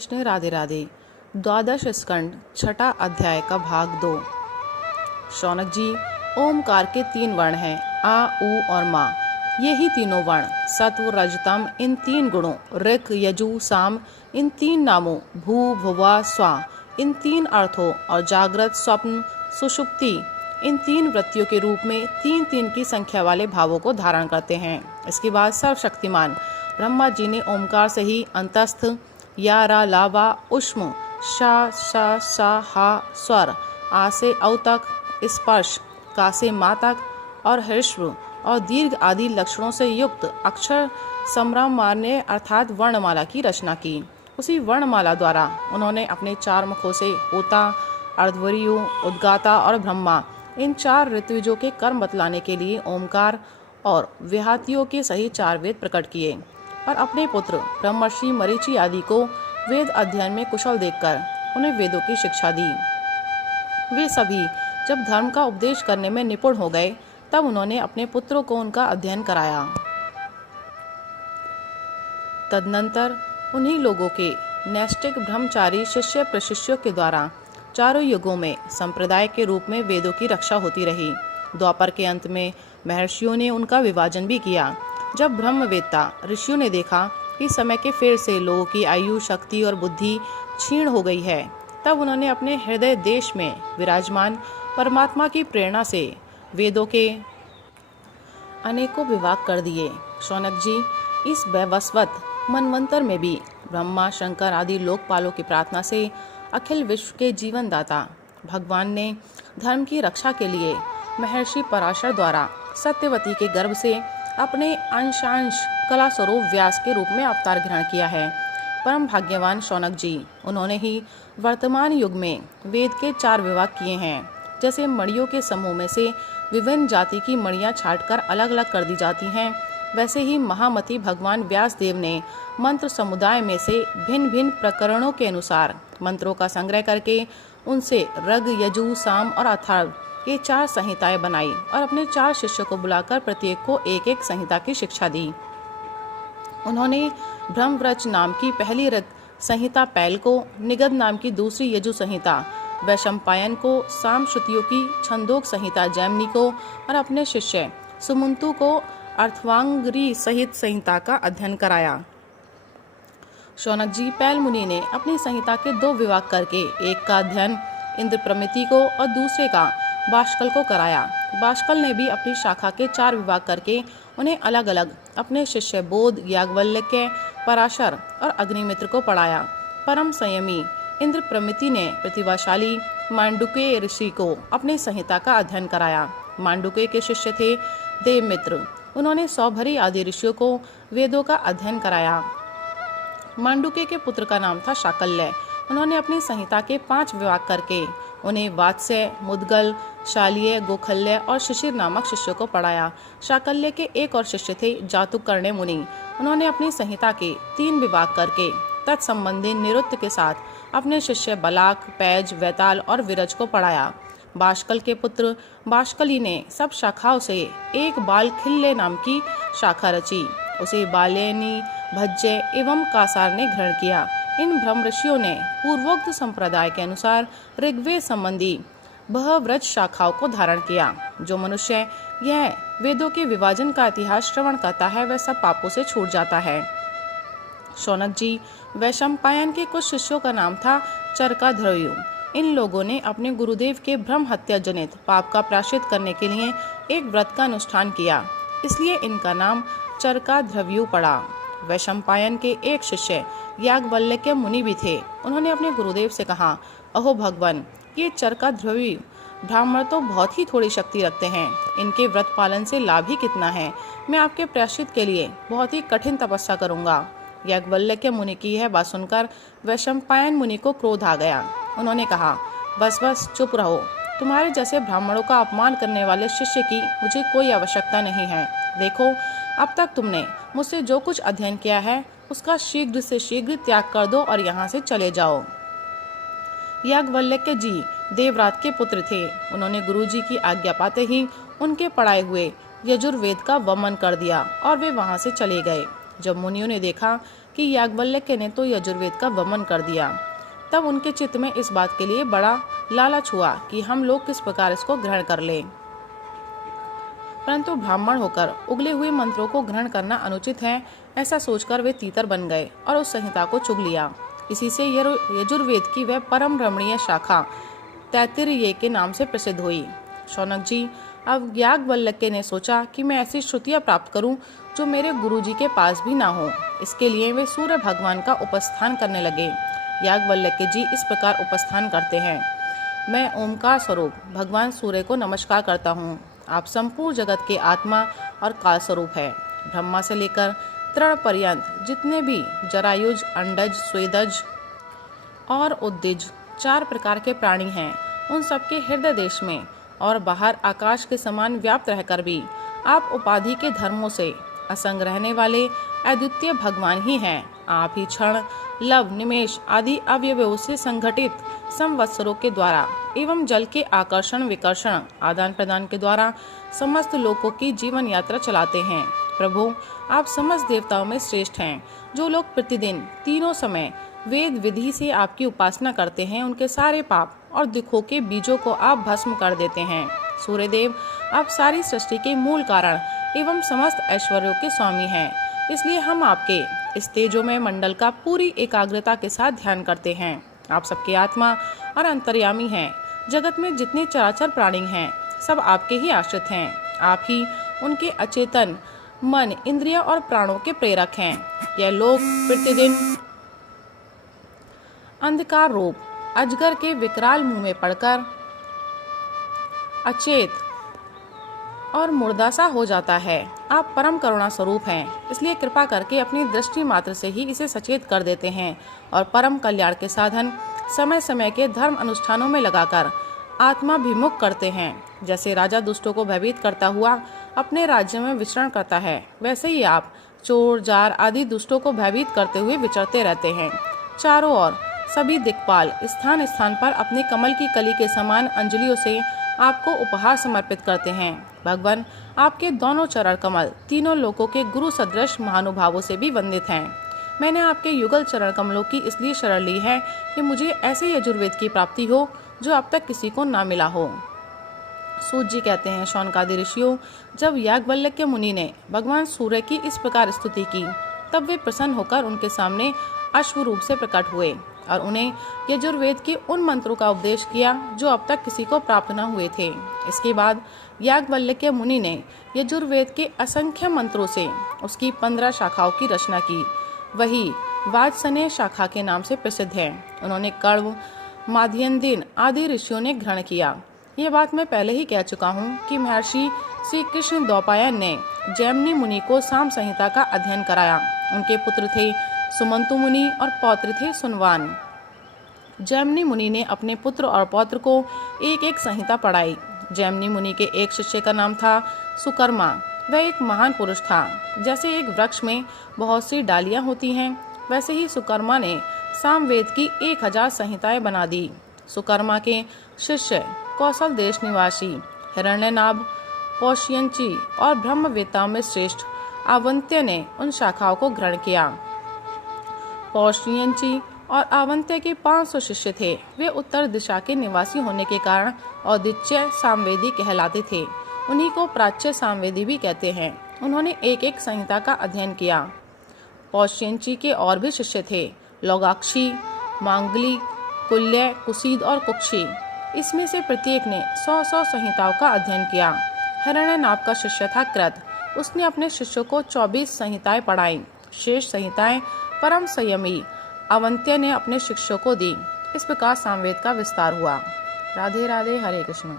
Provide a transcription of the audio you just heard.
कृष्ण, राधे राधे। द्वादश स्कंड, छठा अध्याय का भाग 2। शौनक जी, ओमकार के 3 वर्ण हैं, आ, उ और मा। ये ही तीनों वर्ण सत्व रजतम इन 3 गुणों, ऋक यजु साम इन 3 नामों, भू भुवा स्वा इन 3 अर्थों और जागृत स्वप्न सुषुप्ति इन 3 वृत्तियों के रूप में 3-3 की संख्या वाले भावों को धारण करते हैं। इसके बाद सर्वशक्तिमान ब्रह्मा जी ने ओमकार से ही अंतस्थ या रा लावा उष्म शा शा सा हा स्वर, आ से औ तक, स्पर्श का से मा तक और ह्रस्व और दीर्घ आदि लक्षणों से युक्त अक्षर संभ्रम मारने अर्थात वर्णमाला की रचना की। उसी वर्णमाला द्वारा उन्होंने अपने 4 मुखों से होता, अर्धवर्यु, उद्गाता और ब्रह्मा इन 4 ऋत्विजों के कर्म बतलाने के लिए ओमकार और विहातियों के सही 4 वेद प्रकट किए और अपने पुत्र ब्रह्मर्षि मरीचि आदि को वेद अध्ययन में कुशल देखकर उन्हें वेदों की शिक्षा दी। वे सभी जब धर्म का उपदेश करने में निपुण हो गए तब उन्होंने अपने पुत्रों को उनका अध्ययन कराया। तदनंतर उन्हीं लोगों के नैष्ठिक ब्रह्मचारी शिष्य प्रशिष्यों के द्वारा चारों युगों में संप्रदाय के रूप में वेदों की रक्षा होती रही। द्वापर के अंत में महर्षियों ने उनका विभाजन भी किया। जब ब्रह्मवेत्ता ऋषियों ने देखा कि समय के फेर से लोगों की आयु, शक्ति और बुद्धि क्षीण हो गई है, तब उन्होंने अपने हृदय देश में विराजमान परमात्मा की प्रेरणा से वेदों के अनेकों विभाग कर दिए। शौनक जी, इस वैवस्वत मनवंतर में भी ब्रह्मा, शंकर आदि लोकपालों की प्रार्थना से अखिल विश्व के जीवन दाता भगवान ने धर्म की रक्षा के लिए महर्षि पराशर द्वारा सत्यवती के गर्भ से अपने अंशांश कला स्वरूप व्यास के रूप में अवतार ग्रहण किया है। परम भाग्यवान शौनक जी, उन्होंने ही वर्तमान युग में वेद के 4 विभाग किए हैं। जैसे मणियों के समूह में से विभिन्न जाति की मणियां छांटकर अलग अलग कर दी जाती हैं, वैसे ही महामति भगवान व्यास देव ने मंत्र समुदाय में से भिन्न भिन्न प्रकरणों के अनुसार मंत्रों का संग्रह करके उनसे रग, यजु, साम और अथर्व ये 4 संहिताएं बनाई और अपने 4 शिष्यों को बुलाकर प्रत्येक को एक एक संहिता की शिक्षा दी। उन्होंने ब्रह्मव्रज नाम की पहली ऋत संहिता पैल को, निगद नाम की दूसरी यजु संहिता वैशंपायन को, साम श्रुतियों की छंदोक संहिता जैमिनी को और अपने शिष्य सुमंतु को अर्थवांगरी सहित संहिता का अध्ययन कराया। शौनक जी, पैल मुनि ने अपनी संहिता के 2 विभाग करके एक का अध्ययन इंद्रप्रमिति को और दूसरे का बाष्कल को कराया। बाष्कल ने भी अपनी शाखा के 4 विभाग करके उन्हें अलग अलग अपने शिष्य बोध, याज्ञवल्क्य, पराशर और अग्निमित्र को पढ़ाया। परम संयमी इंद्रप्रमिति ने प्रतिभाशाली मांडुक्य ऋषि को अपनी संहिता का अध्ययन कराया। मांडुक्य के शिष्य थे देवमित्र, उन्होंने सौभरी आदि ऋषियों को वेदों का अध्ययन कराया। मांडुक्य के पुत्र का नाम था शाकल्य, उन्होंने अपनी संहिता के 5 विभाग करके उन्हें वात्स्य, मुद्गल, शाल्य, गोखल्य और शिशिर नामक शिष्यों को पढ़ाया। शाकल्य के एक और शिष्य थे जातुकर्ण्य मुनि, उन्होंने अपनी संहिता के 3 विभाग करके तत्संबंधी निरुक्त के साथ अपने शिष्य बलाक, पैज, वैताल और विरज को पढ़ाया। बाष्कल के पुत्र बाष्कली ने सब शाखाओं से एक बाल खिल्ले नाम की शाखा रची, उसे बाल्यानी, भज्य एवं कासार ने ग्रहण किया। इन ब्रह्म ऋषियों ने पूर्वोक्त संप्रदाय के अनुसार ऋग्वेद संबंधी बहव्रज शाखाओं को धारण किया। जो मनुष्य यह वेदों के विभाजन का इतिहास श्रवण करता है वह सब पापों से छूट जाता है। शौनक जी, वैशंपायन के कुछ शिष्यों का नाम था चरकाध्रव्यु। इन लोगों ने अपने गुरुदेव के ब्रह्म हत्या जनित पाप का प्रायश्चित करने के लिए एक व्रत का अनुष्ठान किया, इसलिए इनका नाम चरकाध्रव्यु पड़ा। वैशंपायन के एक शिष्य याज्ञवल्क्य मुनि भी थे, उन्होंने अपने गुरुदेव से कहा, अहो भगवान, ये चरकाध्रव्यु ब्राह्मण तो बहुत ही थोड़ी शक्ति रखते हैं, इनके व्रत पालन से लाभ ही कितना है। मैं आपके प्रायश्चित के लिए बहुत ही कठिन तपस्या करूंगा। याज्ञवल्क्य मुनि की यह बात सुनकर वैशंपायन मुनि को क्रोध आ गया। उन्होंने कहा, बस बस चुप रहो, तुम्हारे जैसे ब्राह्मणों का अपमान करने वाले शिष्य की मुझे कोई आवश्यकता नहीं है। देखो, अब तक तुमने मुझसे जो कुछ अध्ययन किया है उसका शीघ्र से शीघ्र त्याग कर दो और यहाँ से चले जाओ। याज्ञवल्क्य जी देवरात के पुत्र थे, उन्होंने गुरुजी की आज्ञा पाते ही उनके पढ़ाए हुए यजुर्वेद का वमन कर दिया और वे वहां से चले गए। जब मुनियों ने देखा कि कि याज्ञवल्क्य ने तो यजुर्वेद का वमन कर दिया। तब उनके चित्त में इस बात के लिए बड़ा लालच हुआ कि हम लोग किस प्रकार इसको ग्रहण कर लें। परंतु ब्राह्मण होकर उगले हुए मंत्रों को ग्रहण करना अनुचित है, ऐसा सोचकर वे तीतर बन गए और उस संहिता को चुग लिया। इसी से यजुर्वेद की वह परम रमणीय शाखा तैत्तिरीय के नाम से प्रसिद्ध हुई। शौनक जी, अब याज्ञवल्क्य ने सोचा कि मैं ऐसी श्रुतियां प्राप्त करूं जो मेरे गुरुजी के पास भी ना हो। इसके लिए वे सूर्य भगवान का उपस्थान करने लगे। याज्ञवल्क्य जी इस प्रकार उपस्थान करते हैं। मैं ओमकार स्वरूप भगवान सूर्य को नमस्कार करता हूँ। आप संपूर्ण जगत के आत्मा और काल स्वरूप है। ब्रह्मा से लेकर तृण पर्यंत जितने भी जरायुज, अंडज, स्वेदज और उद्दिज 4 प्रकार के प्राणी हैं, उन सबके हृदय देश में और बाहर आकाश के समान व्याप्त रहकर भी आप उपाधि के धर्मों से असंग रहने वाले अद्वितीय भगवान ही हैं। आप ही क्षण, लव, निमेष आदि अवयवों से संघटित संवत्सरों के द्वारा एवं जल के आकर्षण विकर्षण आदान प्रदान के द्वारा समस्त लोगों की जीवन यात्रा चलाते हैं। प्रभु, आप समस्त देवताओं में श्रेष्ठ हैं। जो लोग प्रतिदिन तीनों समय वेद विधि से आपकी उपासना करते हैं, उनके सारे पाप और दुखों के बीजों को आप भस्म कर देते हैं। सूर्यदेव, आप सारी सृष्टि के मूल कारण एवं समस्त ऐश्वर्यों के स्वामी हैं। इसलिए हम आपके इस तेजोमय मंडल का पूरी एकाग्रता के साथ ध्यान करते हैं। आप सबके आत्मा और अंतर्यामी हैं। जगत में जितने चराचर प्राणी हैं, सब आपके ही आश्रित हैं। आप ही उनके अचेतन मन, इंद्रिय और प्राणों के प्रेरक हैं। यह लोग प्रतिदिन अंधकार रूप अजगर के विकराल मुंह में पड़कर अचेत और मुर्दासा हो जाता है। आप परम करुणा स्वरूप हैं, इसलिए कृपा करके अपनी दृष्टि मात्र से ही इसे सचेत कर देते हैं और परम कल्याण के साधन समय समय के धर्म अनुष्ठानों में लगाकर आत्माभिमुख करते हैं। जैसे राजा दुष्टों को भयभीत करता हुआ अपने राज्य में विचरण करता है, वैसे ही आप चोर, जार आदि दुष्टों को भयभीत करते हुए विचरते रहते हैं। चारों ओर सभी दिक्पाल स्थान स्थान पर अपने कमल की कली के समान अंजलियों से आपको उपहार समर्पित करते हैं। भगवान, आपके दोनों चरण कमल तीनों लोकों के गुरु सदृश महानुभावों से भी वंदित हैं। मैंने आपके युगल चरण कमलों की इसलिए शरण ली है कि मुझे ऐसे यजुर्वेद की प्राप्ति हो जो अब तक किसी को ना मिला हो। सूत जी कहते हैं, शौनकादि ऋषियों, जब याज्ञवल्क्य मुनि ने भगवान सूर्य की इस प्रकार स्तुति की, तब वे प्रसन्न होकर उनके सामने अश्व रूप से प्रकट हुए और उन्हें यजुर्वेद के उन मंत्रों का उपदेश किया जो अब तक किसी को प्राप्त न हुए थे। इसके बाद याज्ञवल्क्य मुनि ने यजुर्वेद के असंख्य मंत्रों से उसकी 15 शाखाओं की रचना की। वही वाजसनेय शाखा के नाम से प्रसिद्ध है। उन्होंने कण्व, माध्यन्दिन आदि ऋषियों ने ग्रहण किया। ये बात मैं पहले ही कह चुका हूँ कि महर्षि श्री कृष्ण द्वैपायन ने जैमिनी मुनि को साम संहिता का अध्ययन कराया। उनके पुत्र थे सुमंतु मुनि और पौत्र थे सुनवान। जैमिनी मुनि ने अपने पुत्र और पौत्र को एक एक संहिता पढ़ाई। जैमिनी मुनि के एक शिष्य का नाम था सुकर्मा। वह एक महान पुरुष था। जैसे एक वृक्ष में बहुत सी डालियां होती हैं, वैसे ही सुकर्मा ने सामवेद की 1000 संहिताएं बना दी। सुकर्मा के शिष्य कौशल देश निवासी हिरण्यनाभ, पौष्यंची और ब्रह्मवेत्ताओं में श्रेष्ठ आवंत्य ने उन शाखाओं को ग्रहण किया। पौष्यंची और आवंत्य के 500 शिष्य थे। वे उत्तर दिशा के निवासी होने के कारण औदिच्य सामवेदी कहलाते थे। उन्हीं को प्राच्य सामवेदी भी कहते हैं। उन्होंने एक एक संहिता का अध्ययन किया। पौष्यंची के और भी शिष्य थे, लोगाक्षी, मांगली, कुल्य, कुसीद और कुक्षी। इसमें से प्रत्येक ने 100-100 संहिताओं का अध्ययन किया। हिरण्यनाभ का शिष्य था कृत। उसने अपने शिष्यों को 24 संहिताएं पढ़ाई। शेष संहिताएं परम संयमी अवंत्य ने अपने शिष्यों को दी। इस प्रकार सामवेद का विस्तार हुआ। राधे राधे, हरे कृष्ण।